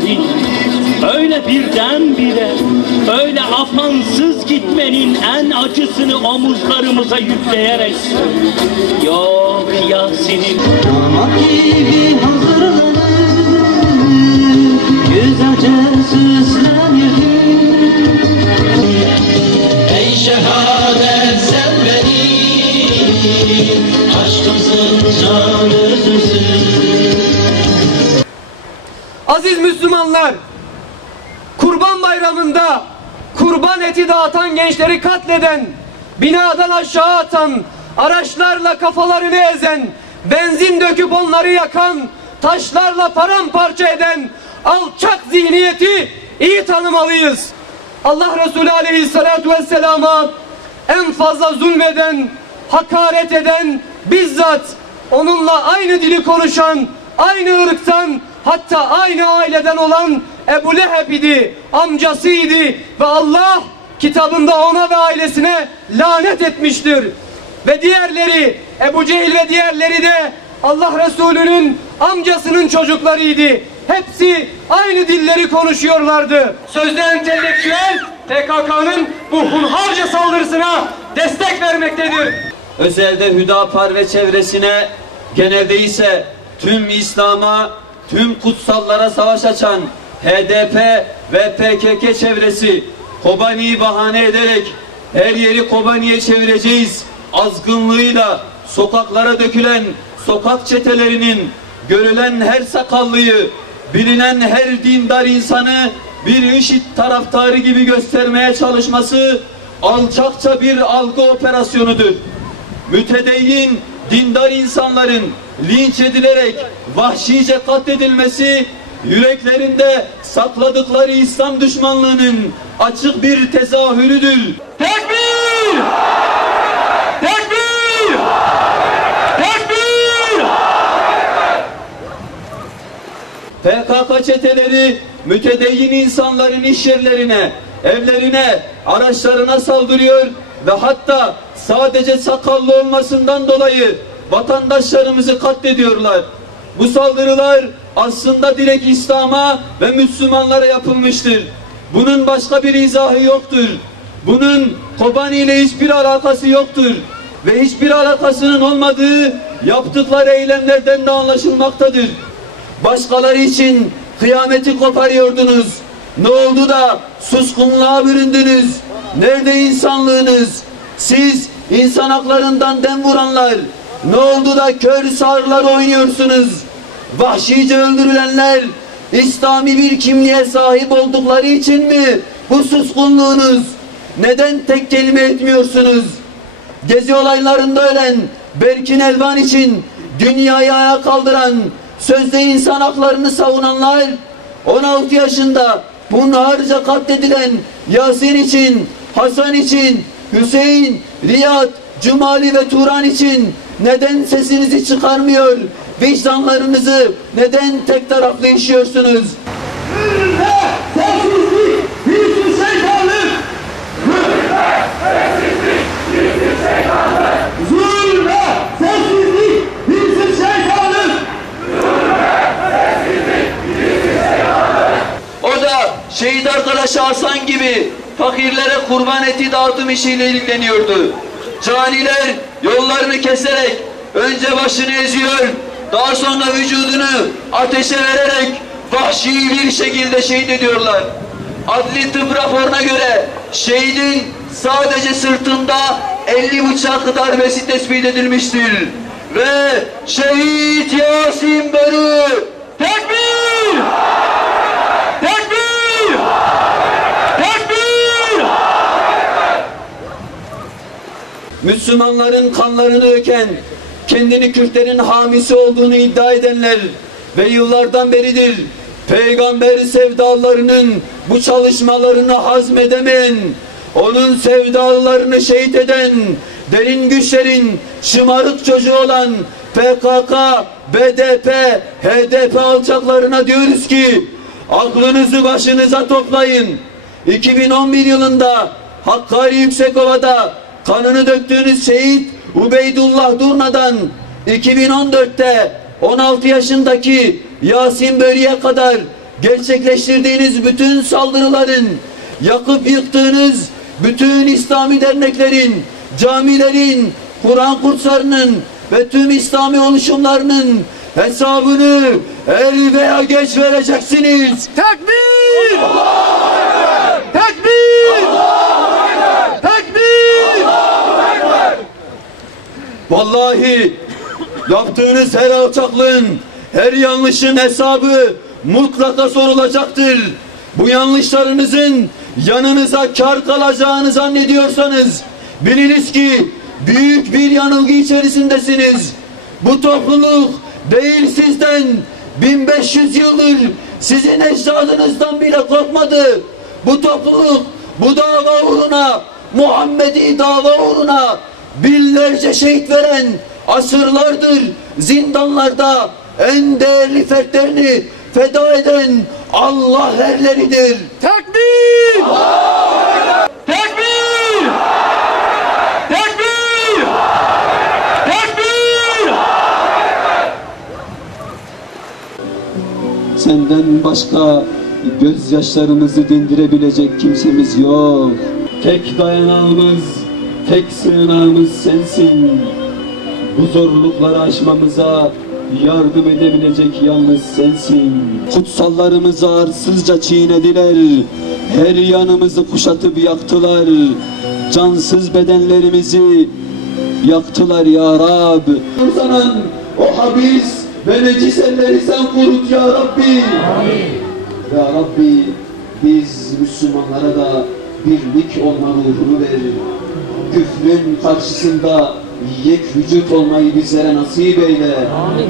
talih, öyle birdenbire, öyle afansız gitmenin en acısını omuzlarımıza yükleyerek, yok Yasin'im. Damat gibi hazırlanır, güzelce süslenir. Ey şehadet sen benim, aşkımsın canımsın. Aziz Müslümanlar, Kurban Bayramı'nda kurban eti dağıtan gençleri katleden, binadan aşağı atan, araçlarla kafalarını ezen, benzin döküp onları yakan, taşlarla paramparça eden alçak zihniyeti iyi tanımalıyız. Allah Resulü Aleyhisselatü Vesselam'a en fazla zulmeden, hakaret eden, bizzat onunla aynı dili konuşan, aynı ırktan, hatta aynı aileden olan Ebu Leheb idi, amcasıydı ve Allah kitabında ona ve ailesine lanet etmiştir. Ve diğerleri, Ebu Cehil ve diğerleri de Allah Resulü'nün amcasının çocuklarıydı. Hepsi aynı dilleri konuşuyorlardı. Sözde entelektüel PKK'nın bu hunharca saldırısına destek vermektedir. Özelde Hüdapar ve çevresine, genelde ise tüm İslam'a, tüm kutsallara savaş açan HDP ve PKK çevresi Kobani'yi bahane ederek her yeri Kobani'ye çevireceğiz azgınlığıyla sokaklara dökülen sokak çetelerinin görülen her sakallıyı, bilinen her dindar insanı bir IŞİD taraftarı gibi göstermeye çalışması alçakça bir algı operasyonudur. Mütedeyyin dindar insanların linç edilerek vahşice katledilmesi yüreklerinde sakladıkları İslam düşmanlığının açık bir tezahürüdür. Tekbir! Tekbir! Tekbir! PKK çeteleri mütedeyyin insanların iş yerlerine, evlerine, araçlarına saldırıyor ve hatta sadece sakallı olmasından dolayı vatandaşlarımızı katlediyorlar. Bu saldırılar aslında direkt İslam'a ve Müslümanlara yapılmıştır. Bunun başka bir izahı yoktur. Bunun Kobani ile hiçbir alakası yoktur. Ve hiçbir alakasının olmadığı yaptıkları eylemlerden de anlaşılmaktadır. Başkaları için kıyameti koparıyordunuz. Ne oldu da suskunluğa büründünüz? Nerede insanlığınız? Siz insan haklarından dem vuranlar, ne oldu da kör sağırlar oynuyorsunuz? Vahşice öldürülenler İslami bir kimliğe sahip oldukları için mi bu suskunluğunuz? Neden tek kelime etmiyorsunuz? Gezi olaylarında ölen Berkin Elvan için dünyayı ayağa kaldıran, sözde insan haklarını savunanlar, 16 yaşında hunharca katledilen Yasin için, Hasan için, Hüseyin, Riyad, Cumali ve Turan için neden sesinizi çıkarmıyor? Vicdanlarınızı neden tek taraflı işiyorsunuz? Zulme, sessizlik, hiçbir şeytanlık! Zulme, sessizlik, hiçbir şeytanlık! Zulme, sessizlik, hiçbir şeytanlık! Zulme, sessizlik, hiçbir şeytanlık! O da şehit arkadaşı Hasan gibi fakirlere kurban eti dağıtım işiyle ilgileniyordu. Caniler yollarını keserek önce başını eziyor, daha sonra vücudunu ateşe vererek vahşi bir şekilde şehit ediyorlar. Adli tıp raporuna göre şehidin sadece sırtında 50 bıçak darbesi tespit edilmiştir. Ve şehit Yasin Börü! Tekbir! Tekbir! Tekbir! Müslümanların kanlarını döken, kendini Kürtlerin hamisi olduğunu iddia edenler ve yıllardan beridir peygamber sevdalarının bu çalışmalarını hazmedemeyen, onun sevdalarını şehit eden derin güçlerin şımarık çocuğu olan PKK, BDP, HDP alçaklarına diyoruz ki aklınızı başınıza toplayın. 2011 yılında Hakkari Yüksekova'da kanını döktüğünüz şehit Ubeydullah Durna'dan 2014'te 16 yaşındaki Yasin Börü'ye kadar gerçekleştirdiğiniz bütün saldırıların, yakıp yıktığınız bütün İslami derneklerin, camilerin, Kur'an kurslarının ve tüm İslami oluşumlarının hesabını er veya geç vereceksiniz. Tekbir! Tekbir! Tekbir! Vallahi yaptığınız her alçaklığın, her yanlışın hesabı mutlaka sorulacaktır. Bu yanlışlarınızın yanınıza kar kalacağını zannediyorsanız biliniz ki büyük bir yanılgı içerisindesiniz. Bu topluluk değil sizden 1500 yıldır sizin ecdadınızdan bile korkmadı. Bu topluluk bu dava uğruna, Muhammedi dava uğruna binlerce şehit veren, asırlardır zindanlarda en değerli fertlerini feda eden Allah erleridir. Tekbir! Tekbir! Tekbir! Tekbir! Senden başka gözyaşlarımızı dindirebilecek kimsemiz yok. Tek dayanağımız, tek sığınağımız sensin. Bu zorlukları aşmamıza yardım edebilecek yalnız sensin. Kutsallarımızı arsızca çiğnediler. Her yanımızı kuşatıp yaktılar. Cansız bedenlerimizi yaktılar ya Rab. Uzanan o habis ve necis elleri sen kurut ya Rabbi. Amin. Ya Rabbi biz Müslümanlara da birlik olma ruhunu ver. Küfrün karşısında yek vücut olmayı bizlere nasip eyle. Amin.